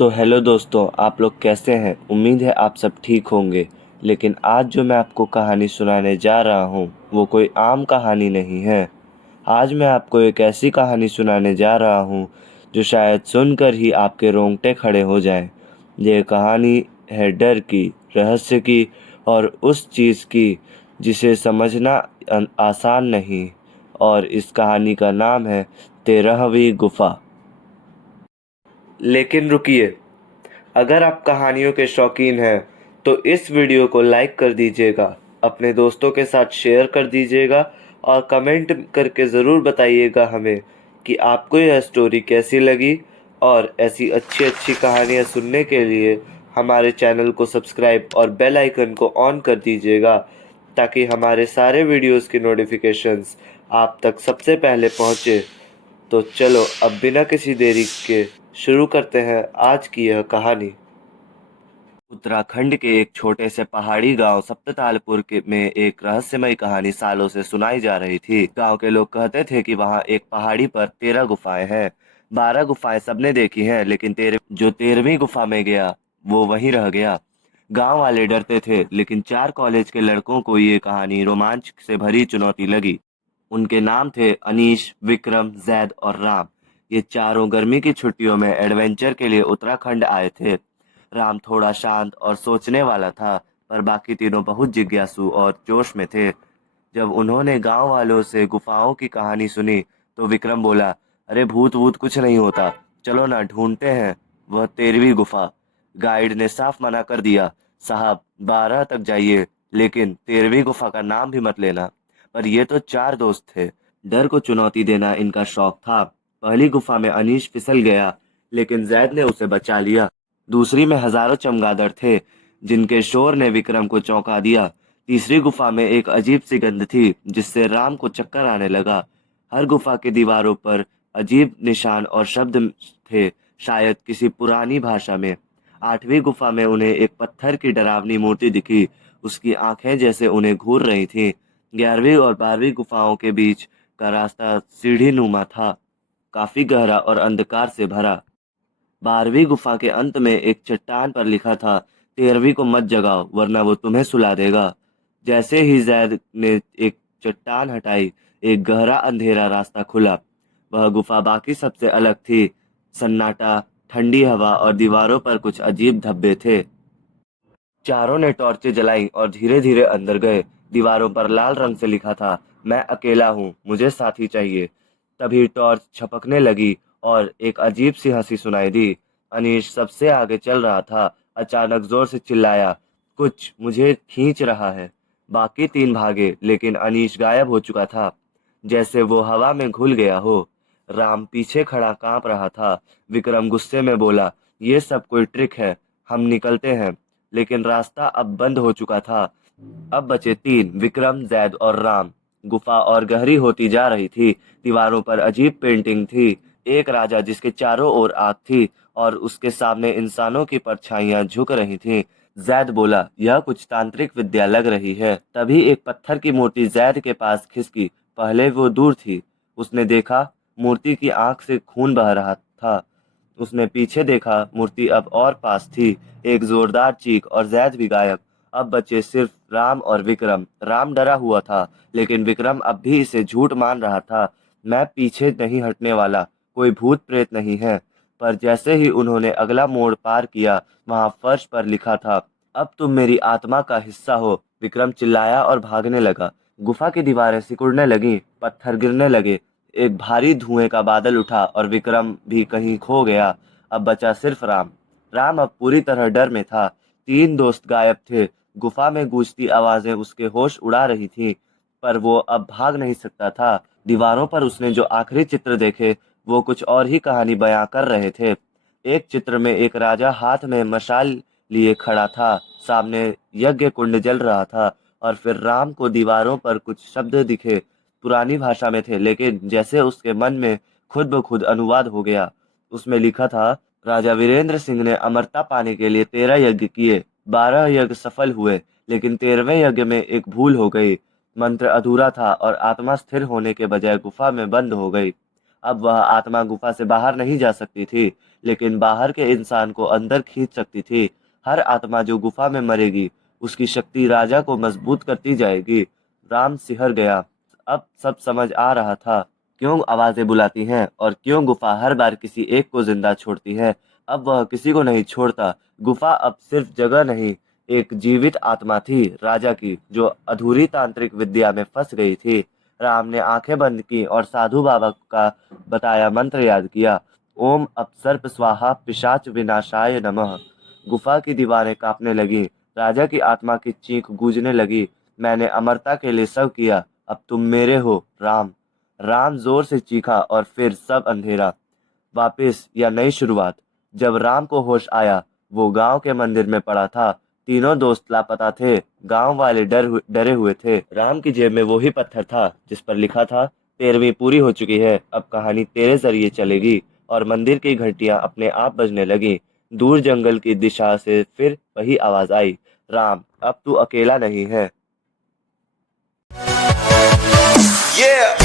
तो हेलो दोस्तों, आप लोग कैसे हैं? उम्मीद है आप सब ठीक होंगे। लेकिन आज जो मैं आपको कहानी सुनाने जा रहा हूँ वो कोई आम कहानी नहीं है। आज मैं आपको एक ऐसी कहानी सुनाने जा रहा हूँ जो शायद सुनकर ही आपके रोंगटे खड़े हो जाएं। ये कहानी है डर की, रहस्य की और उस चीज़ की जिसे समझना आसान नहीं। और इस कहानी का नाम है 13वीं गुफा। लेकिन रुकिए, अगर आप कहानियों के शौकीन हैं तो इस वीडियो को लाइक कर दीजिएगा, अपने दोस्तों के साथ शेयर कर दीजिएगा और कमेंट करके ज़रूर बताइएगा हमें कि आपको यह स्टोरी कैसी लगी। और ऐसी अच्छी अच्छी कहानियाँ सुनने के लिए हमारे चैनल को सब्सक्राइब और बेल आइकन को ऑन कर दीजिएगा ताकि हमारे सारे वीडियोस की नोटिफिकेशंस आप तक सबसे पहले पहुँचे। तो चलो अब बिना किसी देरी के शुरू करते हैं आज की यह कहानी। उत्तराखंड के एक छोटे से पहाड़ी गांव सप्ततालपुर के में एक रहस्यमय कहानी सालों से सुनाई जा रही थी। गांव के लोग कहते थे कि वहां एक पहाड़ी पर 13 गुफाएं हैं। 12 गुफाएं सबने देखी हैं, लेकिन 13वीं गुफा में गया वो वहीं रह गया। गांव वाले डरते थे, लेकिन 4 कॉलेज के लड़कों को ये कहानी रोमांच से भरी चुनौती लगी। उनके नाम थे अनीश, विक्रम, जैद और राम। ये चारों गर्मी की छुट्टियों में एडवेंचर के लिए उत्तराखंड आए थे। राम थोड़ा शांत और सोचने वाला था, पर बाकी तीनों बहुत जिज्ञासु और जोश में थे। जब उन्होंने गांव वालों से गुफाओं की कहानी सुनी तो विक्रम बोला, अरे भूत वूत कुछ नहीं होता, चलो ना ढूंढते हैं वह 13वीं गुफा। गाइड ने साफ मना कर दिया, साहब 12 तक जाइए, लेकिन 13वीं गुफा का नाम भी मत लेना। पर ये तो 4 दोस्त थे, डर को चुनौती देना इनका शौक था। पहली गुफा में अनीश फिसल गया, लेकिन जैद ने उसे बचा लिया। दूसरी में हजारों चमगादड़ थे, जिनके शोर ने विक्रम को चौंका दिया। तीसरी गुफा में एक अजीब सी गंध थी, जिससे राम को चक्कर आने लगा। हर गुफा की दीवारों पर अजीब निशान और शब्द थे, शायद किसी पुरानी भाषा में। 8वीं गुफा में उन्हें एक पत्थर की डरावनी मूर्ति दिखी, उसकी आंखें जैसे उन्हें घूर रही थीं। 11वीं और 12वीं गुफाओं के बीच का रास्ता सीढ़ी नुमा था, काफी गहरा और अंधकार से भरा। 12वीं गुफा के अंत में एक चट्टान पर लिखा था, 13वीं को मत जगाओ वरना वो तुम्हें सुला देगा। जैसे ही जैद ने एक चट्टान हटाई, एक गहरा अंधेरा रास्ता खुला। वह गुफा बाकी सबसे अलग थी। सन्नाटा, ठंडी हवा और दीवारों पर कुछ अजीब धब्बे थे। चारों ने टॉर्चें जलाई और धीरे धीरे अंदर गए। दीवारों पर लाल रंग से लिखा था, मैं अकेला हूँ, मुझे साथी चाहिए। तभी टॉर्च छपकने लगी और एक अजीब सी हंसी सुनाई दी। अनीश सबसे आगे चल रहा था, अचानक जोर से चिल्लाया, कुछ मुझे खींच रहा है। बाकी 3 भागे, लेकिन अनीश गायब हो चुका था, जैसे वो हवा में घुल गया हो। राम पीछे खड़ा कांप रहा था। विक्रम गुस्से में बोला, ये सब कोई ट्रिक है, हम निकलते हैं। लेकिन रास्ता अब बंद हो चुका था। अब बचे 3, विक्रम, जैद और राम। गुफा और गहरी होती जा रही थी। दीवारों पर अजीब पेंटिंग थी। एक राजा जिसके चारों ओर आग थी और उसके सामने इंसानों की परछाइयां झुक रही थीं। जैद बोला, यह कुछ तांत्रिक विद्या लग रही है। तभी एक पत्थर की मूर्ति जैद के पास खिसकी। पहले वो दूर थी, उसने देखा मूर्ति की आंख से खून बह रहा था। उसने पीछे देखा, मूर्ति अब और पास थी। एक जोरदार चीख और जैद भी गायब। अब बचे सिर्फ राम और विक्रम। राम डरा हुआ था, लेकिन विक्रम अब भी इसे झूठ मान रहा था, मैं पीछे नहीं हटने वाला, कोई भूत प्रेत नहीं है। पर जैसे ही उन्होंने अगला मोड़ पार किया, वहां फर्श पर लिखा था, अब तुम मेरी आत्मा का हिस्सा हो। विक्रम चिल्लाया और भागने लगा। गुफा की दीवारें सिकुड़ने लगी, पत्थर गिरने लगे। एक भारी धुएं का बादल उठा और विक्रम भी कहीं खो गया। अब बचा सिर्फ राम। राम अब पूरी तरह डर में था। 3 दोस्त गायब थे। गुफा में गूंजती आवाजें उसके होश उड़ा रही थी, पर वो अब भाग नहीं सकता था। दीवारों पर उसने जो आखिरी चित्र देखे, वो कुछ और ही कहानी बयां कर रहे थे। एक चित्र में एक राजा हाथ में मशाल लिए खड़ा था, सामने यज्ञ कुंड जल रहा था। और फिर राम को दीवारों पर कुछ शब्द दिखे, पुरानी भाषा में थे, लेकिन जैसे उसके मन में खुद ब खुद अनुवाद हो गया। उसमें लिखा था, राजा वीरेंद्र सिंह ने अमरता पाने के लिए 13 यज्ञ किए। 12 यज्ञ सफल हुए, लेकिन 13वें यज्ञ में एक भूल हो गई। मंत्र अधूरा था और आत्मा स्थिर होने के बजाय गुफा में बंद हो गई। अब वह आत्मा गुफा से बाहर नहीं जा सकती थी, लेकिन बाहर के इंसान को अंदर खींच सकती थी। हर आत्मा जो गुफा में मरेगी, उसकी शक्ति राजा को मजबूत करती जाएगी। राम सिहर गया। अब सब समझ आ रहा था क्यों आवाजें बुलाती हैं और क्यों गुफा हर बार किसी एक को जिंदा छोड़ती है। अब वह किसी को नहीं छोड़ता। गुफा अब सिर्फ जगह नहीं, एक जीवित आत्मा थी राजा की, जो अधूरी तांत्रिक विद्या में फंस गई थी। राम ने आंखें बंद की और साधु बाबा का बताया मंत्र याद किया। ओम अपसर्प स्वाहा पिशाच विनाशाय नमः। गुफा की दीवारें कांपने लगी। राजा की आत्मा की चीख गूंजने लगी। मैंने अमरता के लिए सब किया, अब तुम मेरे हो राम। राम जोर से चीखा और फिर सब अंधेरा। वापिस या नई शुरुआत। जब राम को होश आया, वो गांव के मंदिर में पड़ा था। तीनों दोस्त लापता थे। गांव वाले डरे हुए थे। राम की जेब में वही पत्थर था जिस पर लिखा था, 13वीं पूरी हो चुकी है, अब कहानी तेरे जरिए चलेगी। और मंदिर की घंटियां अपने आप बजने लगी। दूर जंगल की दिशा से फिर वही आवाज आई, राम अब तू अकेला नहीं है। Yeah.